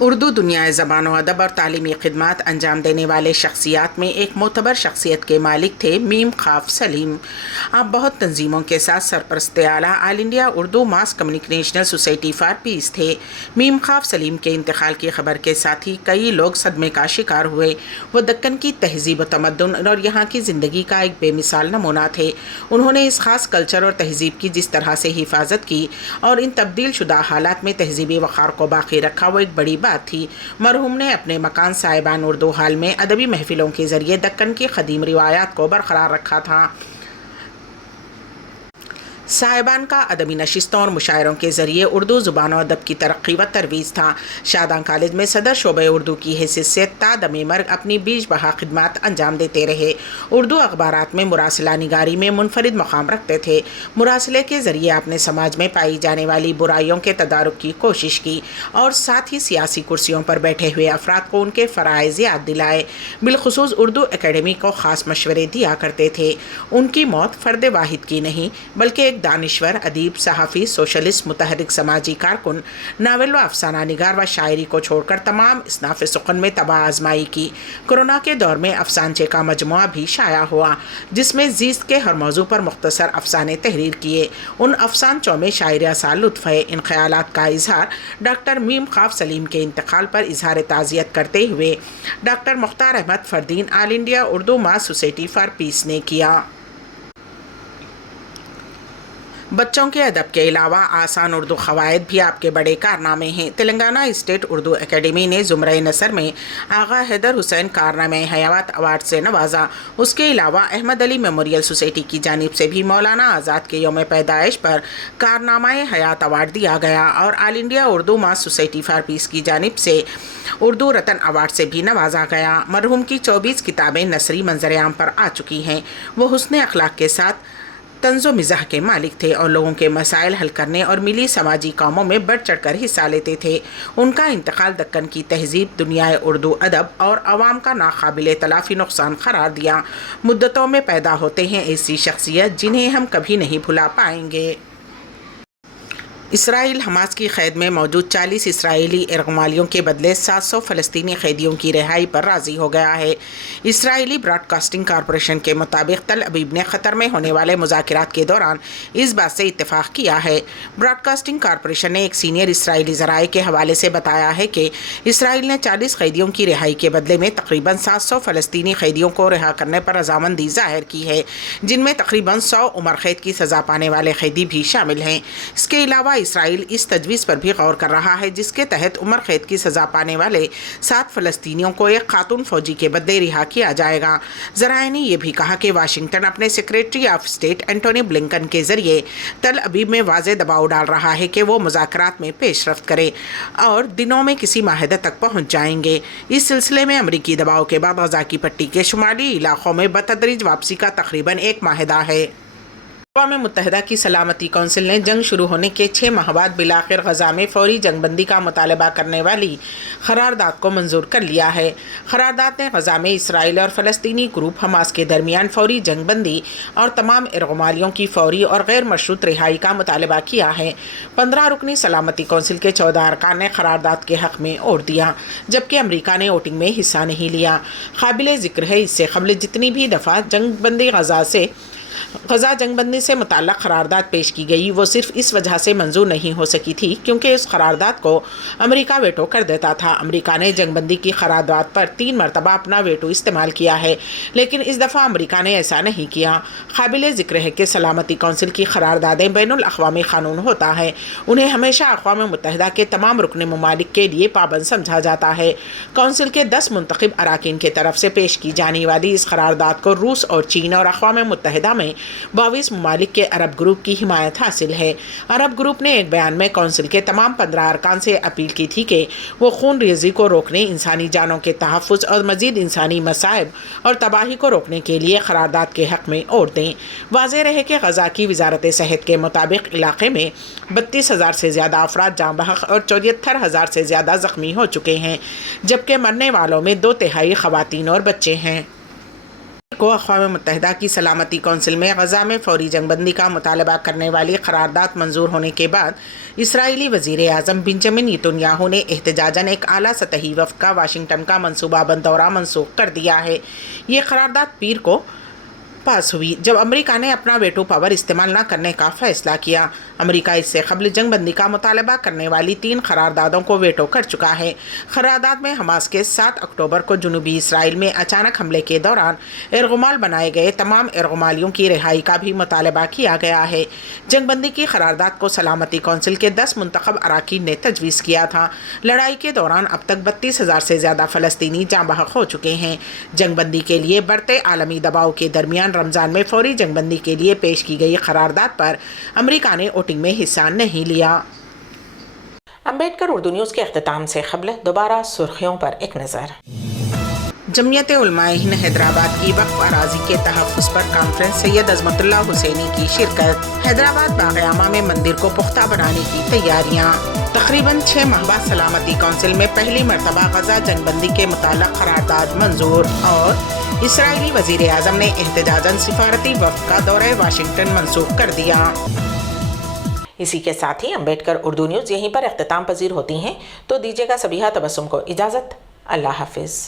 اردو دنیا زبان و ادب اور تعلیمی خدمات انجام دینے والے شخصیات میں ایک معتبر شخصیت کے مالک تھے میم خاف سلیم۔ آپ بہت تنظیموں کے ساتھ سرپرست اعلیٰ All India Urdu Mass Communication Society for Peace تھے۔ میم خاف سلیم کے انتقال کی خبر کے ساتھ ہی کئی لوگ صدمے کا شکار ہوئے۔ وہ دکن کی تہذیب و تمدن اور یہاں کی زندگی کا ایک بے مثال نمونہ تھے۔ انہوں نے اس خاص کلچر اور تہذیب کی جس طرح سے حفاظت کی اور ان تبدیل شدہ حالات میں تہذیبی وقار کو باقی رکھا، وہ ایک بڑی بات تھی۔ مرحوم نے اپنے مکان صاحبان اردو ہال میں ادبی محفلوں کے ذریعے دکن کی قدیم روایات کو برقرار رکھا تھا۔ صاحبان کا ادبی نشستوں اور مشاعروں کے ذریعے اردو زبان و ادب کی ترقی و ترویج تھا۔ شاداں کالج میں صدر شعبہ اردو کی حیثیت سے تا دم مرگ اپنی بیش بہا خدمات انجام دیتے رہے۔ اردو اخبارات میں مراسلہ نگاری میں منفرد مقام رکھتے تھے۔ مراسلے کے ذریعے آپ نے سماج میں پائی جانے والی برائیوں کے تدارک کی کوشش کی اور ساتھ ہی سیاسی کرسیوں پر بیٹھے ہوئے افراد کو ان کے فرائض یاد دلائے۔ بالخصوص اردو اکیڈمی کو خاص مشورے دیا کرتے تھے۔ ان کی موت فرد واحد کی نہیں بلکہ ایک دانشور، ادیب، صحافی، سوشلسٹ، متحرک سماجی کارکن، ناول و افسانہ نگار و شاعری کو چھوڑ کر تمام اصناف سخن میں تباہ آزمائی کی۔ کورونا کے دور میں افسانچے کا مجموعہ بھی شائع ہوا جس میں زیست کے ہر موضوع پر مختصر افسانے تحریر کیے۔ ان افسانچوں میں شاعریہ سا لطف ہے۔ ان خیالات کا اظہار ڈاکٹر میم خاف سلیم کے انتقال پر اظہار تعزیت کرتے ہوئے doctor Mukhtar Ahmad Fardeen All India Urdu Mass Society for Peace نے کیا۔ بچوں کے ادب کے علاوہ آسان اردو قواعد بھی آپ کے بڑے کارنامے ہیں۔ تلنگانہ اسٹیٹ اردو اکیڈمی نے زمرہ نثر میں آغا حیدر حسین کارنامہ حیات ایوارڈ سے نوازا۔ اس کے علاوہ احمد علی میموریل سوسائٹی کی جانب سے بھی مولانا آزاد کے یوم پیدائش پر کارنامہ حیات ایوارڈ دیا گیا اور All India Urdu Mass Society for Peace کی جانب سے اردو رتن ایوارڈ سے بھی نوازا گیا۔ مرحوم کی 24 کتابیں نثری منظر عام پر آ چکی ہیں۔ وہ حسن اخلاق کے ساتھ طنز و مزاح کے مالک تھے اور لوگوں کے مسائل حل کرنے اور ملی سماجی کاموں میں بڑھ چڑھ کر حصہ لیتے تھے۔ ان کا انتقال دکن کی تہذیب، دنیائے اردو ادب اور عوام کا ناقابل تلافی نقصان قرار دیا۔ مدتوں میں پیدا ہوتے ہیں ایسی شخصیت جنہیں ہم کبھی نہیں بھلا پائیں گے۔ اسرائیل حماس کی قید میں موجود 40 اسرائیلی یرغمالیوں کے بدلے 700 فلسطینی قیدیوں کی رہائی پر راضی ہو گیا ہے۔ اسرائیلی براڈ کاسٹنگ کارپوریشن کے مطابق تل ابیب نے قطر میں ہونے والے مذاکرات کے دوران اس بات سے اتفاق کیا ہے۔ براڈ کاسٹنگ کارپوریشن نے ایک سینئر اسرائیلی ذرائع کے حوالے سے بتایا ہے کہ اسرائیل نے 40 قیدیوں کی رہائی کے بدلے میں تقریباً 700 فلسطینی قیدیوں کو رہا کرنے پر رضامندی ظاہر کی ہے، جن میں تقریباً 100 عمر قید کی سزا پانے والے قیدی بھی شامل ہیں۔ اس کے علاوہ اسرائیل اس تجویز پر بھی غور کر رہا ہے جس کے تحت عمر قید کی سزا پانے والے 7 فلسطینیوں کو ایک خاتون فوجی کے بدلے رہا کیا جائے گا۔ ذرائع نے یہ بھی کہا کہ واشنگٹن اپنے secretary of state Antony Blinken کے ذریعے تل ابیب میں واضح دباؤ ڈال رہا ہے کہ وہ مذاکرات میں پیش رفت کرے اور دنوں میں کسی معاہدے تک پہنچ جائیں گے۔ اس سلسلے میں امریکی دباؤ کے بعد غزہ کی پٹی کے شمالی علاقوں میں بتدریج واپسی کا تقریباً 1 معاہدہ ہے۔ اقوام متحدہ کی سلامتی کونسل نے جنگ شروع ہونے کے 6 ماہ بعد بالآخر غزہ میں فوری جنگ بندی کا مطالبہ کرنے والی قرارداد کو منظور کر لیا ہے۔ قرارداد نے غزہ میں اسرائیل اور فلسطینی گروپ حماس کے درمیان فوری جنگ بندی اور تمام یرغمالیوں کی فوری اور غیر مشروط رہائی کا مطالبہ کیا ہے۔ 15 رکنی سلامتی کونسل کے 14 ارکان نے قرارداد کے حق میں ووٹ دیا جبکہ امریکہ نے ووٹنگ میں حصہ نہیں لیا۔ قابل ذکر ہے اس سے قبل جتنی بھی دفعہ غزہ جنگ بندی سے متعلق قرارداد پیش کی گئی وہ صرف اس وجہ سے منظور نہیں ہو سکی تھی کیونکہ اس قرارداد کو امریکہ ویٹو کر دیتا تھا۔ امریکہ نے جنگ بندی کی قرارداد پر 3 مرتبہ اپنا ویٹو استعمال کیا ہے لیکن اس دفعہ امریکہ نے ایسا نہیں کیا۔ قابل ذکر ہے کہ سلامتی کونسل کی قراردادیں بین الاقوامی قانون ہوتا ہے، انہیں ہمیشہ اقوام متحدہ کے تمام رکن ممالک کے لیے پابند سمجھا جاتا ہے۔ کونسل کے 10 منتخب اراکین کی طرف سے پیش کی جانے والی اس قرارداد کو روس اور چین اور اقوام متحدہ میں 22 ممالک کے عرب گروپ کی حمایت حاصل ہے۔ عرب گروپ نے ایک بیان میں کونسل کے تمام 15 ارکان سے اپیل کی تھی کہ وہ خون ریزی کو روکنے، انسانی جانوں کے تحفظ اور مزید انسانی مصائب اور تباہی کو روکنے کے لیے قرارداد کے حق میں ووٹ دیں۔ واضح رہے کہ غزہ کی وزارت صحت کے مطابق علاقے میں 32,000 سے زیادہ افراد جاں بحق اور 74,000 سے زیادہ زخمی ہو چکے ہیں جبکہ مرنے والوں میں 2/3 خواتین اور بچے ہیں۔ کو اقوام متحدہ کی سلامتی کونسل میں غزہ میں فوری جنگ بندی کا مطالبہ کرنے والی قرارداد منظور ہونے کے بعد اسرائیلی وزیر اعظم بنجامن نیتن یاہو نے احتجاجاً ایک اعلیٰ سطحی وفد کا واشنگٹن کا منصوبہ بند دورہ منسوخ کر دیا ہے۔ یہ قرارداد پیر کو پاس ہوئی جب امریکہ نے اپنا ویٹو پاور استعمال نہ کرنے کا فیصلہ کیا۔ امریکہ اس سے قبل جنگ بندی کا مطالبہ کرنے والی 3 قراردادوں کو ویٹو کر چکا ہے۔ قرارداد میں حماس کے 7 اکتوبر کو جنوبی اسرائیل میں اچانک حملے کے دوران ارغمال بنائے گئے تمام ارغمالیوں کی رہائی کا بھی مطالبہ کیا گیا ہے۔ جنگ بندی کی قرارداد کو سلامتی کونسل کے 10 منتخب اراکین نے تجویز کیا تھا۔ لڑائی کے دوران اب تک 32,000 سے زیادہ فلسطینی جاں بحق ہو چکے ہیں۔ جنگ بندی کے لیے بڑھتے عالمی دباؤ کے درمیان رمضان میں فوری جنگ بندی کے لیے پیش کی گئی قرارداد پر امریکہ نے ووٹنگ میں حصہ نہیں لیا۔ امبیڈکر اردو نیوز کے اختتام سے قبل دوبارہ سرخیوں پر ایک نظر۔ جمعیت علماء ہند حیدرآباد کی وقف اراضی کے تحفظ پر کانفرنس سید عظمت اللہ حسینی کی شرکت۔ حیدرآباد باغ عامہ میں مندر کو پختہ بنانے کی تیاریاں۔ تقریباً 6 ماہ بعد سلامتی کونسل میں پہلی مرتبہ غزہ جنگ بندی کے متعلق قرارداد منظور، اور اسرائیلی وزیر اعظم نے احتجاجاً سفارتی وفد کا دورہ واشنگٹن منسوخ کر دیا۔ اسی کے ساتھ ہی امبیڈکر اردو نیوز یہیں پر اختتام پذیر ہوتی ہیں، تو دیجیے گا سبیحہ تبسم کو اجازت۔ اللہ حافظ۔